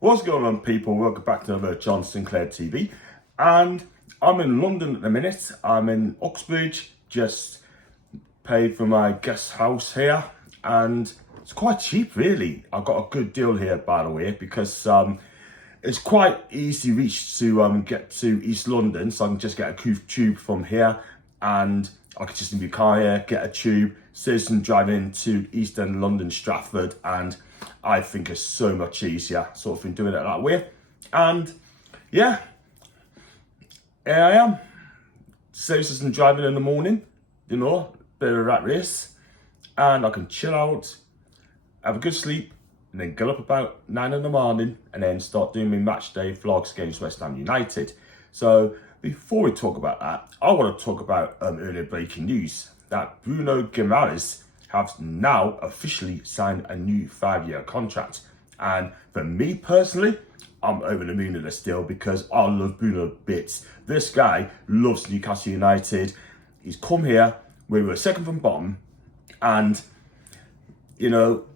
What's going on, people? Welcome back to another John Sinclair TV. And I'm in London at the minute. I'm in Uxbridge, just paid for my guest house here. And it's quite cheap, really. I've got a good deal here, by the way, because it's quite easy reach to get to East London. So I can just get a tube from here, and I could just leave my car here, get a tube, citizen drive into Eastern London, Stratford, and I think it's so much easier sort of been doing it that way. And yeah, here I am. Citizen driving in the morning, you know, bit of a rat race, and I can chill out, have a good sleep, and then get up about 9 in the morning and then start doing my match day vlogs against West Ham United. So before we talk about that, I want to talk about earlier breaking news that Bruno G has now officially signed a new 5-year contract. And for me personally, I'm over the moon with this deal because I love Bruno bits. This guy loves Newcastle United. He's come here, we were second from bottom, and you know,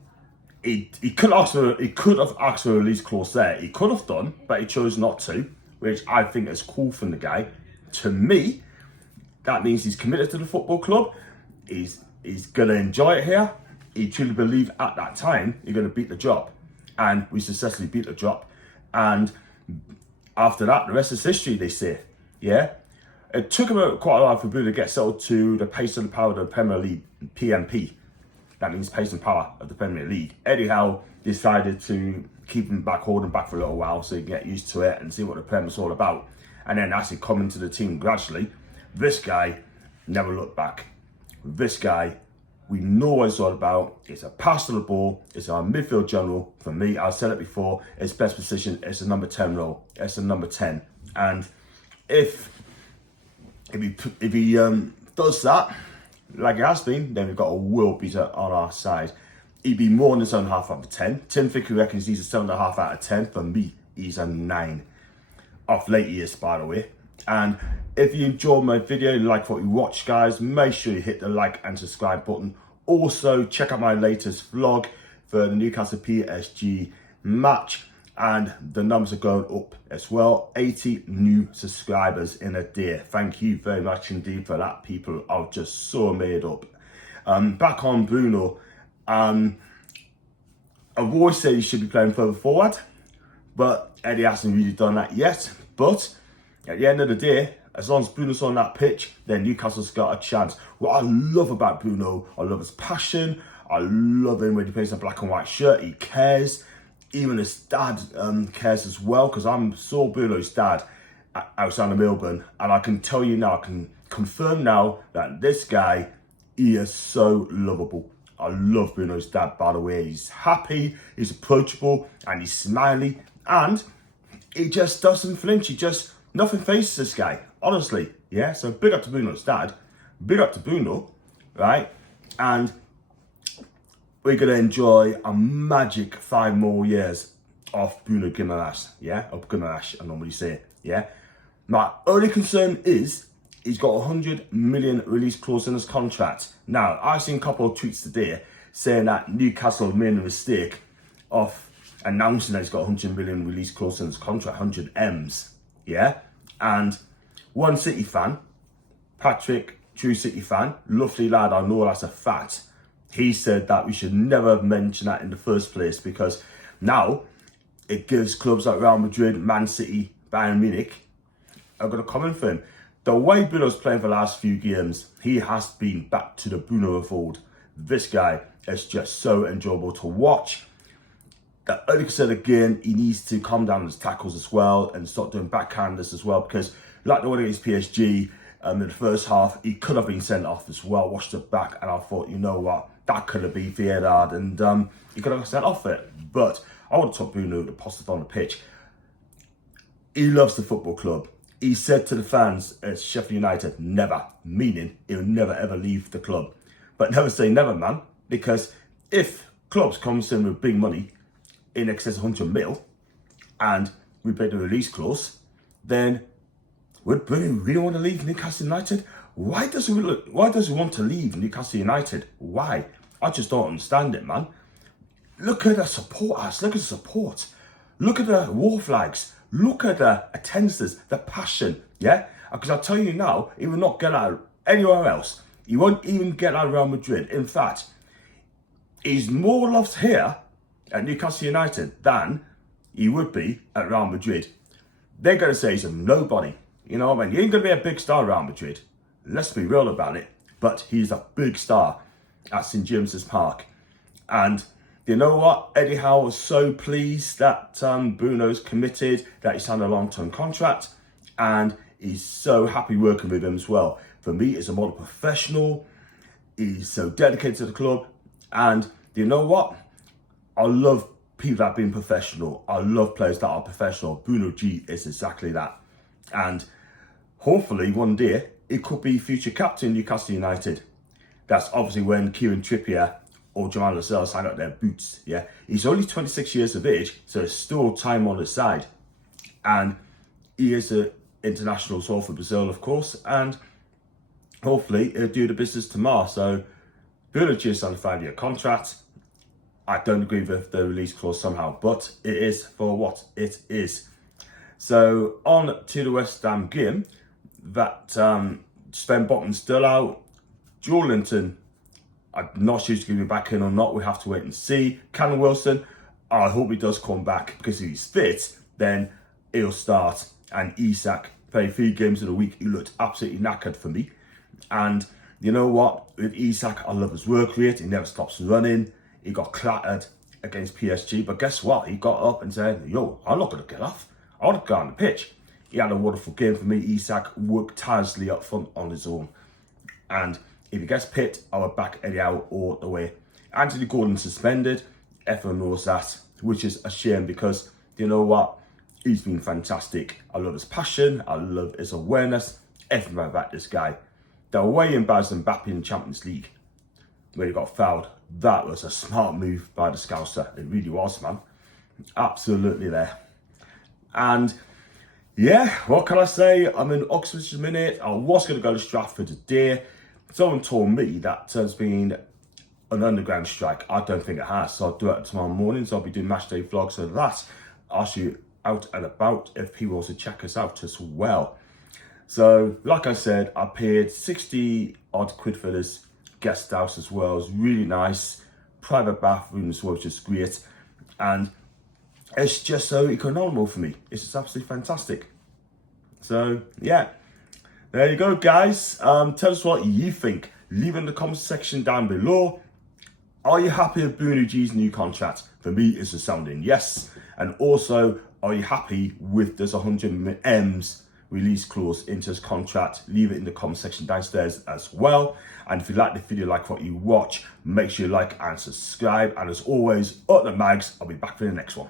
he could have asked for a release clause there. He could have done, but he chose not to, which I think is cool from the guy. To me, that means he's committed to the football club. He's gonna enjoy it here. He truly believed at that time he's gonna beat the job, and we successfully beat the job. And after that, the rest is history, they say. Yeah, it took him quite a while for Bruno to get settled to the pace and power of the Premier League, PMP. That means pace and power of the Premier League. Eddie Howe decided to keep him back, hold him back for a little while so he can get used to it and see what the Premier's all about. And then as he come into the team gradually, this guy never looked back. This guy, we know what it's all about. It's a pass to the ball. It's our midfield general. For me, I've said it before, its best position is the number 10 role. It's the number 10. And if he does that, like he has been, then we've got a world beater on our side. He'd be more than a 7.5 out of 10. Tim Fickey reckons he's a 7.5 out of 10. For me, he's a 9. Of late years, by the way. And if you enjoyed my video, like what you watched, guys, make sure you hit the like and subscribe button. Also, check out my latest vlog for the Newcastle PSG match. And the numbers are going up as well. 80 new subscribers in a day. Thank you very much indeed for that, people. I'm just so made up. Back on Bruno. I've always said he should be playing further forward, but Eddie hasn't really done that yet. But at the end of the day, as long as Bruno's on that pitch, then Newcastle's got a chance. What I love about Bruno, I love his passion. I love him when he plays a black and white shirt. He cares. Even his dad cares as well, because I saw Bruno's dad outside of Melbourne, and I can tell you now, I can confirm now that this guy, he is so lovable. I love Bruno's dad, by the way. He's happy, he's approachable, and he's smiley, and he just doesn't flinch. Nothing faces this guy, honestly. Yeah, so big up to Bruno's dad, big up to Bruno, right? And we're going to enjoy a magic 5 more years of Bruno Guimaraes, yeah? Of Guimaraes, I normally say it, yeah? My only concern is he's got 100 million release clause in his contract. Now, I've seen a couple of tweets today saying that Newcastle made a mistake of announcing that he's got 100 million release clause in his contract, 100 M's, yeah? And one City fan, Patrick, true City fan, lovely lad, I know that's a fact. He said that we should never have mentioned that in the first place, because now it gives clubs like Real Madrid, Man City, Bayern Munich are going to come in for him. The way Bruno's playing for the last few games, he has been back to the Bruno of old. This guy is just so enjoyable to watch. The only concern again, he needs to calm down his tackles as well and start doing backhanders as well, because like the one against PSG in the first half, he could have been sent off as well. Watched it back and I thought, you know what, that could have been VAR'd and he could have sent off it. But I want to talk Bruno, the positive on the pitch. He loves the football club. He said to the fans at Sheffield United, never, meaning he'll never ever leave the club. But never say never, man, because if clubs come in with big money, in excess of 100 mil, and we pay the release clause, then would Bruno really want to leave Newcastle United? Why does he want to leave Newcastle United? Why? I just don't understand it, man. Look at the support us. Look at the support. Look at the war flags. Look at the attendances, the passion, yeah? Because I'll tell you now, he will not get out anywhere else. He won't even get out of Real Madrid. In fact, he's more loved here at Newcastle United than he would be at Real Madrid. They're going to say he's a nobody. You know what I mean? He ain't going to be a big star at Real Madrid. Let's be real about it. But he's a big star at St James's Park. And you know what? Eddie Howe was so pleased that Bruno's committed, that he signed a long-term contract. And he's so happy working with him as well. For me, he's a model professional. He's so dedicated to the club. And you know what? I love people that have been professional. I love players that are professional. Bruno G is exactly that. And hopefully one day it could be future captain Newcastle United. That's obviously when Kieran Trippier or Jamal Lascelles hang out their boots. Yeah, he's only 26 years of age, so there's still time on his side. And he is an international soul for Brazil, of course. And hopefully he'll do the business tomorrow. So Bruno G signed a 5-year contract. I don't agree with the release clause somehow, but it is for what it is. So on to the West Ham game, that Sven Botman's still out. Joelinton, I'm not sure he's going to be back in or not. We have to wait and see. Callum Wilson, I hope he does come back, because if he's fit, then he'll start. And Isak played 3 games in a week. He looked absolutely knackered for me. And you know what? With Isak, I love his work rate. He never stops running. He got clattered against PSG. But guess what? He got up and said, yo, I'm not going to get off. I want to go on the pitch. He had a wonderful game for me. Isak worked tirelessly up front on his own. And if he gets picked, I will back Eddie Howe all the way. Anthony Gordon suspended. Everyone knows that, which is a shame, because you know what? He's been fantastic. I love his passion. I love his awareness. Everything about this guy. The way he embarrassed Mbappe in the Champions League, where he got fouled, that was a smart move by the Scouser. It really was, man. Absolutely there. And yeah, what can I say? I'm in Oxford at the minute. I was going to go to Stratford today. Someone told me that there's been an underground strike. I don't think it has, so I'll do it tomorrow morning. So I'll be doing match day vlogs, so that I'll show you out and about if people also check us out as well. So like I said, I paid 60 odd quid for this guest house as well. It's really nice, private bathroom as well, which is great. And it's just so economical for me. It's just absolutely fantastic. So yeah, there you go, guys. Tell us what you think. Leave it in the comment section down below. Are you happy with Bruno G's new contract? For me, it's a sounding yes. And also, are you happy with this 100 M's release clause into his contract? Leave it in the comment section downstairs as well. And if you like the video, like what you watch, make sure you like and subscribe. And as always, up the mags, I'll be back for the next one.